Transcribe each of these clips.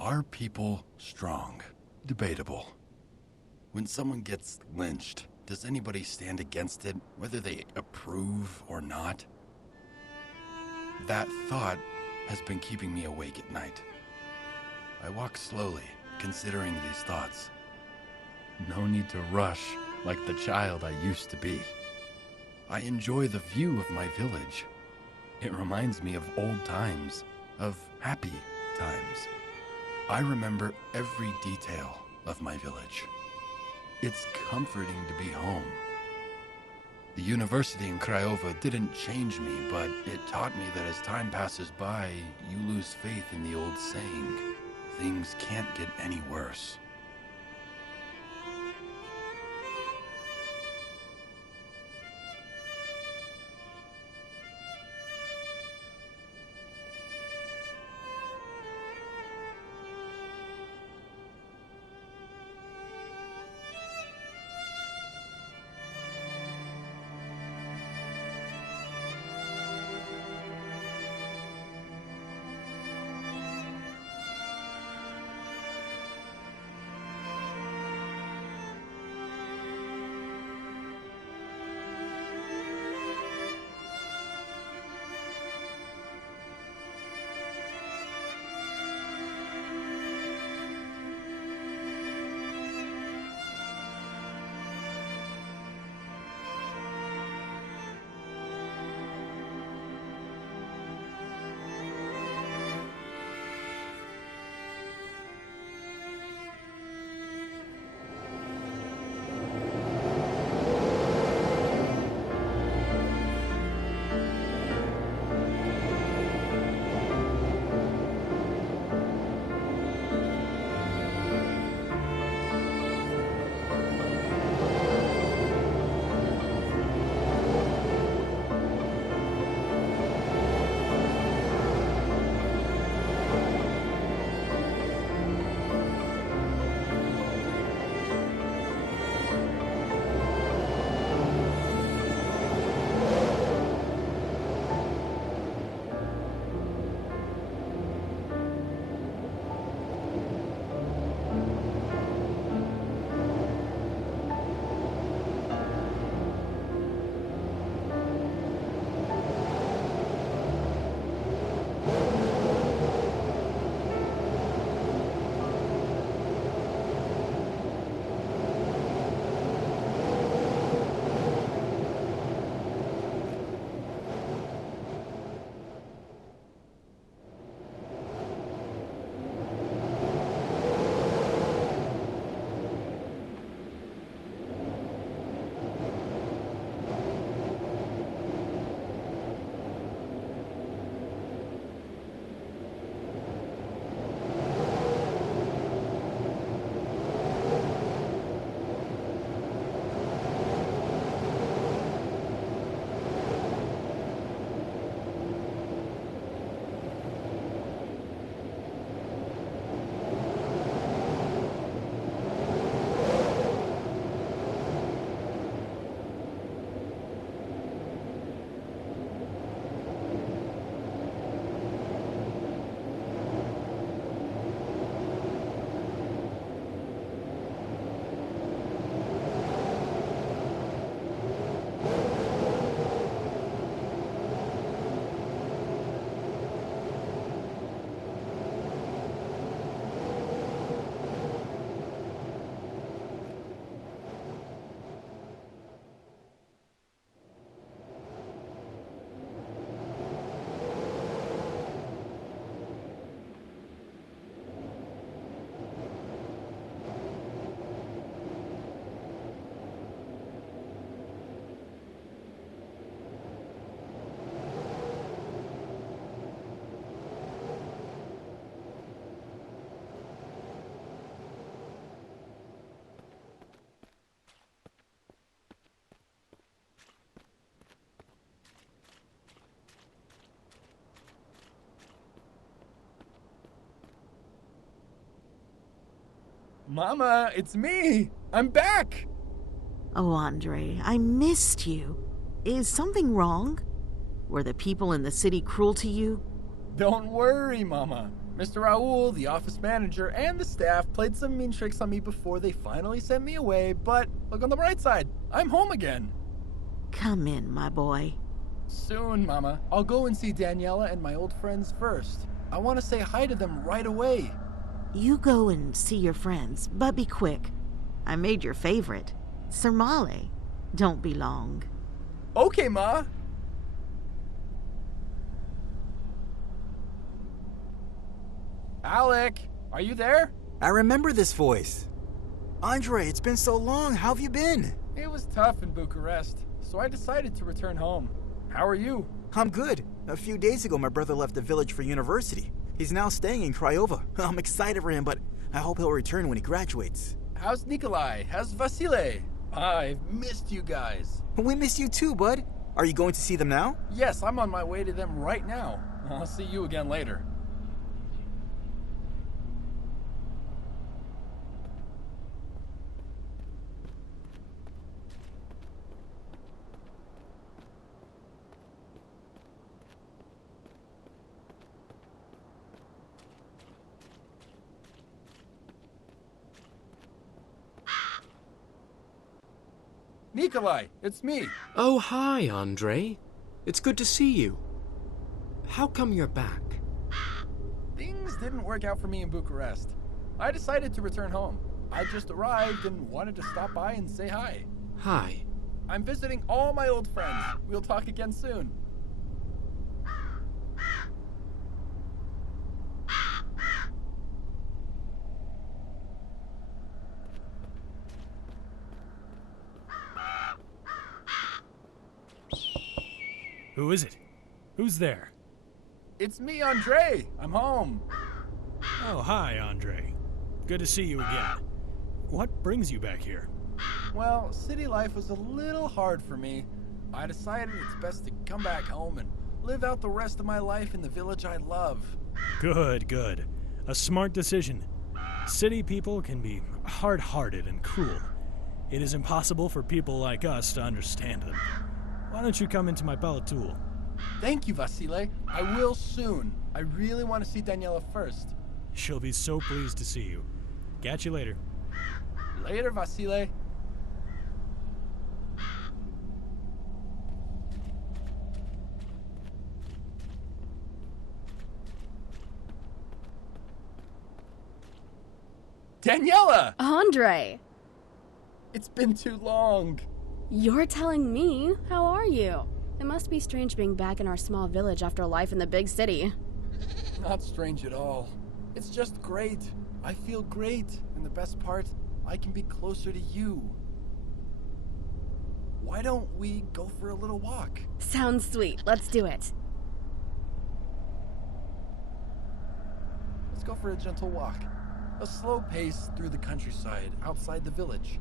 Are people strong? Debatable. When someone gets lynched, does anybody stand against it, whether they approve or not? That thought has been keeping me awake at night. I walk slowly, considering these thoughts. No need to rush like the child I used to be. I enjoy the view of my village. It reminds me of old times, of happy times. I remember every detail of my village. It's comforting to be home. The university in Craiova didn't change me, but it taught me that as time passes by, you lose faith in the old saying, things can't get any worse. Mama, it's me! I'm back! Oh, Andre, I missed you. Is something wrong? Were the people in the city cruel to you? Don't worry, Mama. Mr. Raoul, the office manager, and the staff played some mean tricks on me before they finally sent me away, but look on the bright side. I'm home again. Come in, my boy. Soon, Mama. I'll go and see Daniela and my old friends first. I want to say hi to them right away. You go and see your friends, but be quick. I made your favorite, Sarmale. Don't be long. Okay, Ma. Alec, are you there? I remember this voice. Andre, it's been so long. How have you been? It was tough in Bucharest, so I decided to return home. How are you? I'm good. A few days ago, my brother left the village for university. He's now staying in Craiova. I'm excited for him, but I hope he'll return when he graduates. How's Nikolai? How's Vasile? I've missed you guys. We miss you too, bud. Are you going to see them now? Yes, I'm on my way to them right now. I'll see you again later. Nikolai, it's me. Oh, hi, Andre. It's good to see you. How come you're back? Things didn't work out for me in Bucharest. I decided to return home. I just arrived and wanted to stop by and say hi. Hi. I'm visiting all my old friends. We'll talk again soon. Who is it? Who's there? It's me, Andre. I'm home. Oh, hi, Andre. Good to see you again. What brings you back here? Well, city life was a little hard for me. I decided it's best to come back home and live out the rest of my life in the village I love. Good, good. A smart decision. City people can be hard-hearted and cruel. It is impossible for people like us to understand them. Why don't you come into my palatul? Thank you, Vasile. I will soon. I really want to see Daniela first. She'll be so pleased to see you. Catch you later. Later, Vasile. Daniela! Andre! It's been too long. You're telling me? How are you? It must be strange being back in our small village after life in the big city. Not strange at all. It's just great. I feel great. And the best part, I can be closer to you. Why don't we go for a little walk? Sounds sweet. Let's do it. Let's go for a gentle walk. A slow pace through the countryside outside the village.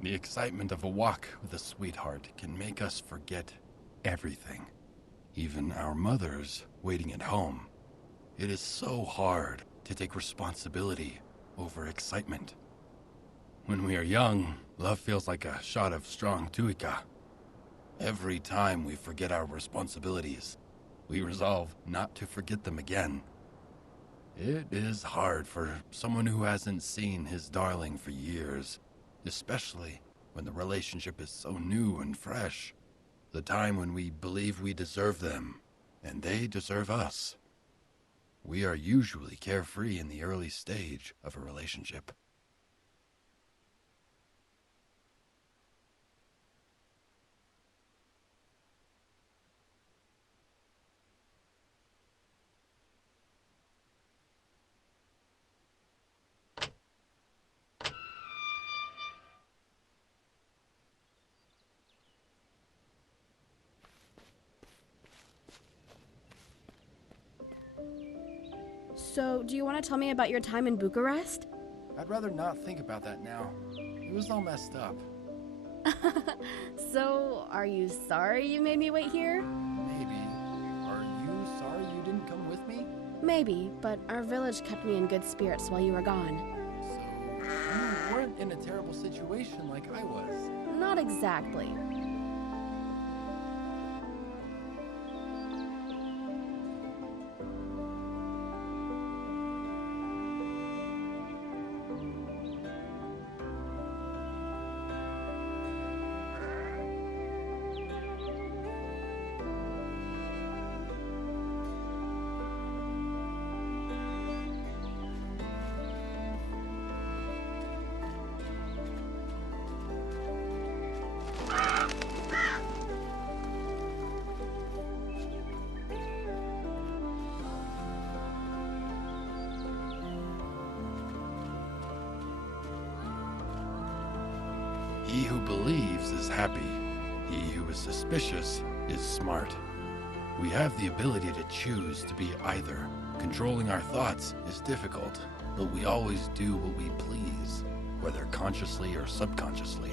The excitement of a walk with a sweetheart can make us forget everything. Even our mothers waiting at home. It is so hard to take responsibility over excitement. When we are young, love feels like a shot of strong tuica. Every time we forget our responsibilities, we resolve not to forget them again. It is hard for someone who hasn't seen his darling for years, especially when the relationship is so new and fresh. The time when we believe we deserve them, and they deserve us. We are usually carefree in the early stage of a relationship. So, do you want to tell me about your time in Bucharest? I'd rather not think about that now. It was all messed up. So, are you sorry you made me wait here? Maybe. Are you sorry you didn't come with me? Maybe, but our village kept me in good spirits while you were gone. So, you weren't in a terrible situation like I was. Not exactly. He who believes is happy. He who is suspicious is smart. We have the ability to choose to be either. Controlling our thoughts is difficult, but we always do what we please, whether consciously or subconsciously.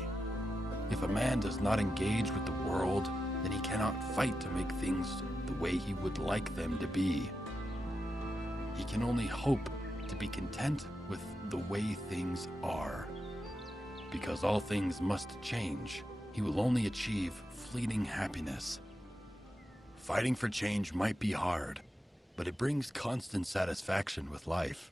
If a man does not engage with the world, then he cannot fight to make things the way he would like them to be. He can only hope to be content with the way things are. Because all things must change, he will only achieve fleeting happiness. Fighting for change might be hard, but it brings constant satisfaction with life.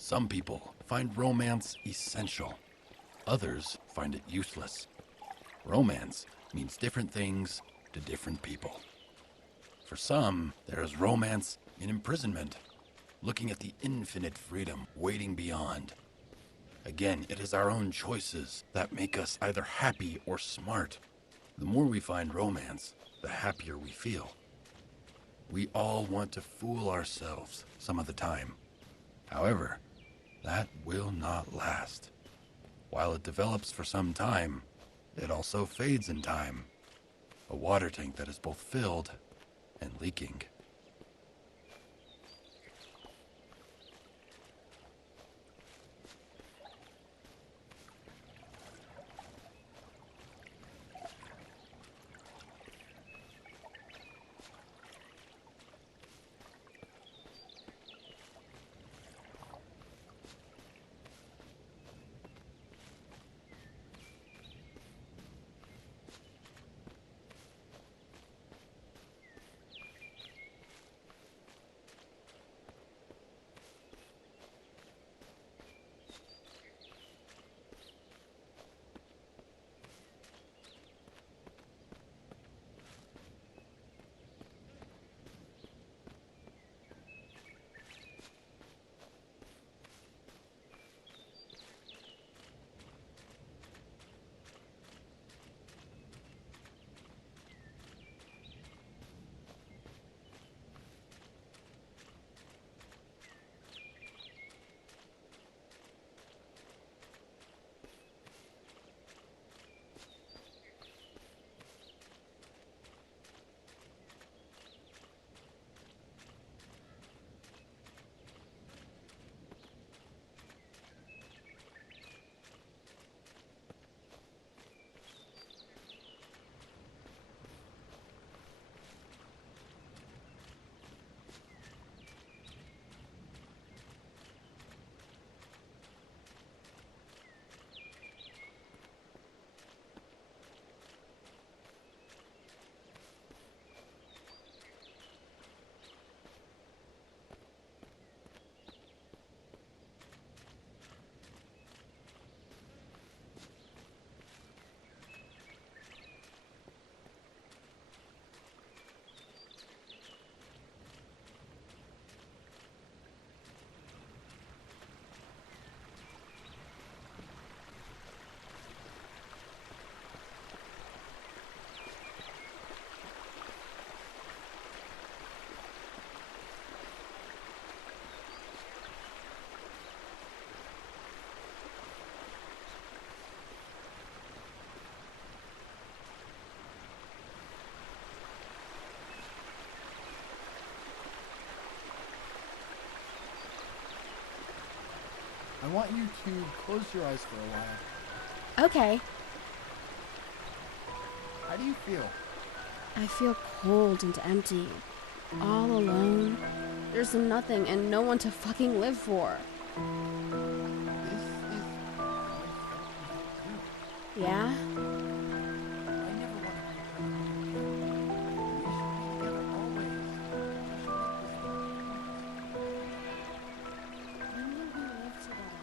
Some people find romance essential. Others find it useless. Romance means different things to different people. For some, there is romance in imprisonment, looking at the infinite freedom waiting beyond. Again, it is our own choices that make us either happy or smart. The more we find romance, the happier we feel. We all want to fool ourselves some of the time. However, that will not last. While it develops for some time, it also fades in time. A water tank that is both filled and leaking. I want you to close your eyes for a while. Okay. How do you feel? I feel cold and empty. All alone. There's nothing and no one to fucking live for. This is Yeah? I never wanted to be we should be together always. When will we live together?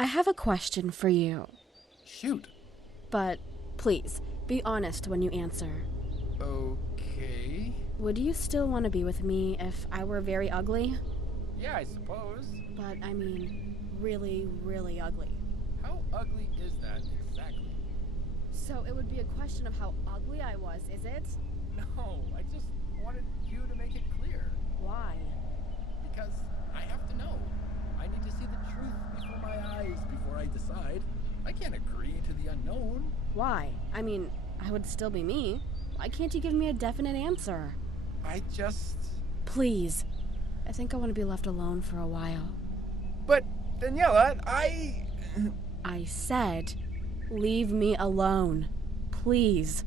I have a question for you, Shoot. but please, be honest when you answer. Okay. Would you still want to be with me if I were very ugly? Yeah, I suppose. But, I mean, really, really ugly. How ugly is that exactly? So it would be a question of how ugly I was, is it? No, I just wanted you to make it clear. Why? Because I have to know. I need to see the truth before my eyes before I decide. I can't agree to the unknown. Why? I mean, I would still be me. Why can't you give me a definite answer? I just... Please. I think I want to be left alone for a while. But, Daniela, I said, leave me alone. Please.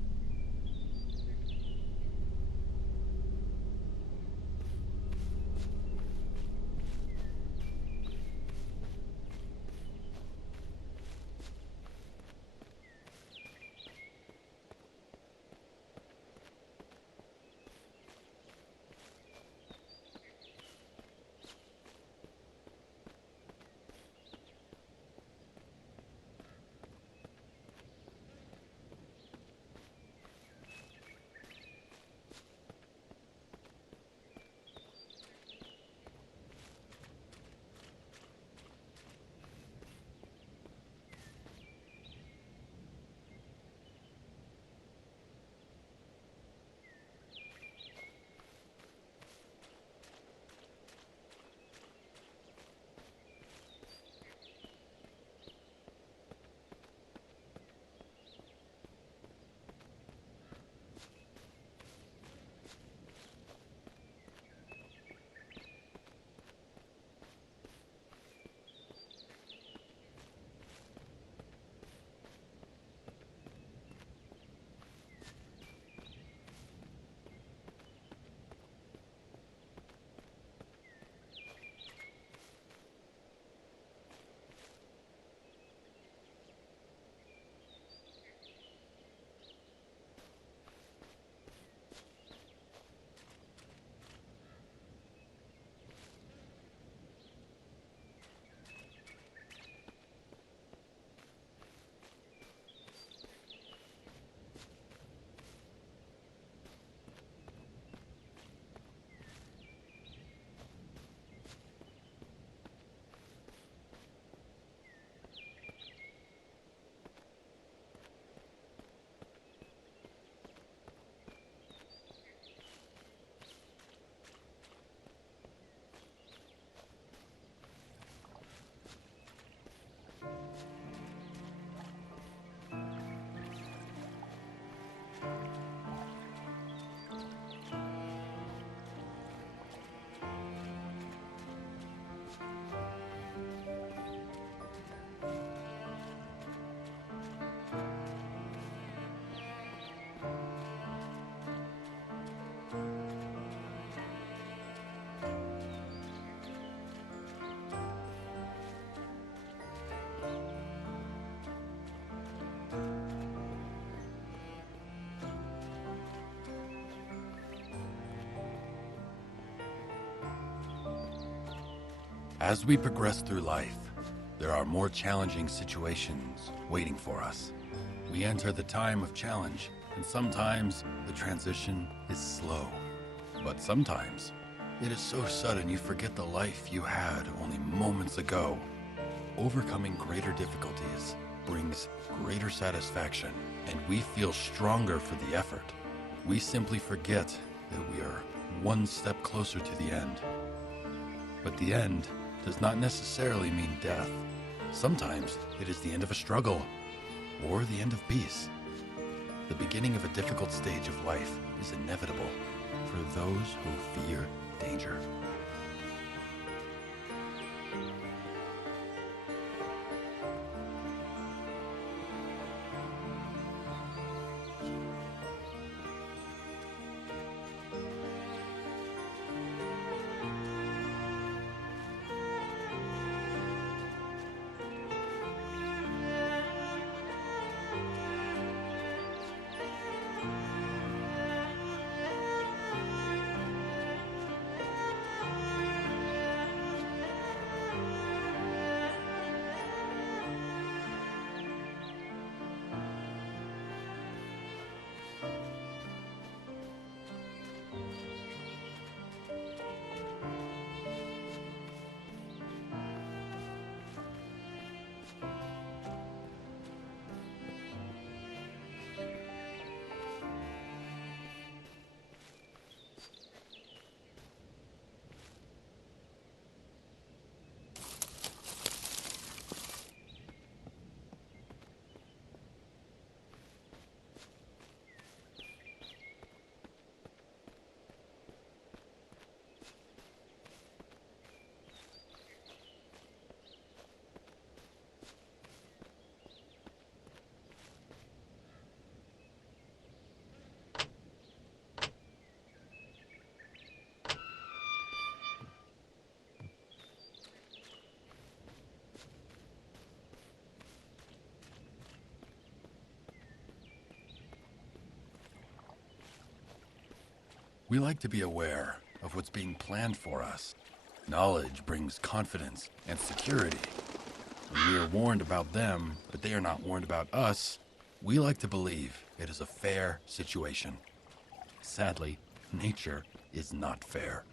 As we progress through life, there are more challenging situations waiting for us. We enter the time of challenge, and sometimes the transition is slow. But sometimes it is so sudden you forget the life you had only moments ago. Overcoming greater difficulties brings greater satisfaction, and we feel stronger for the effort. We simply forget that we are one step closer to the end. But the end does not necessarily mean death. Sometimes it is the end of a struggle, or the end of peace. The beginning of a difficult stage of life is inevitable for those who fear danger. We like to be aware of what's being planned for us. Knowledge brings confidence and security. When we are warned about them, but they are not warned about us, we like to believe it is a fair situation. Sadly, nature is not fair,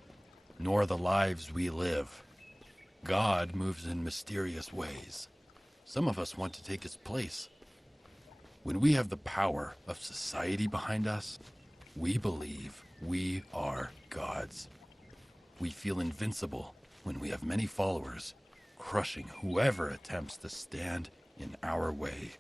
nor the lives we live. God moves in mysterious ways. Some of us want to take his place. When we have the power of society behind us, we believe we are gods. We feel invincible when we have many followers, crushing whoever attempts to stand in our way.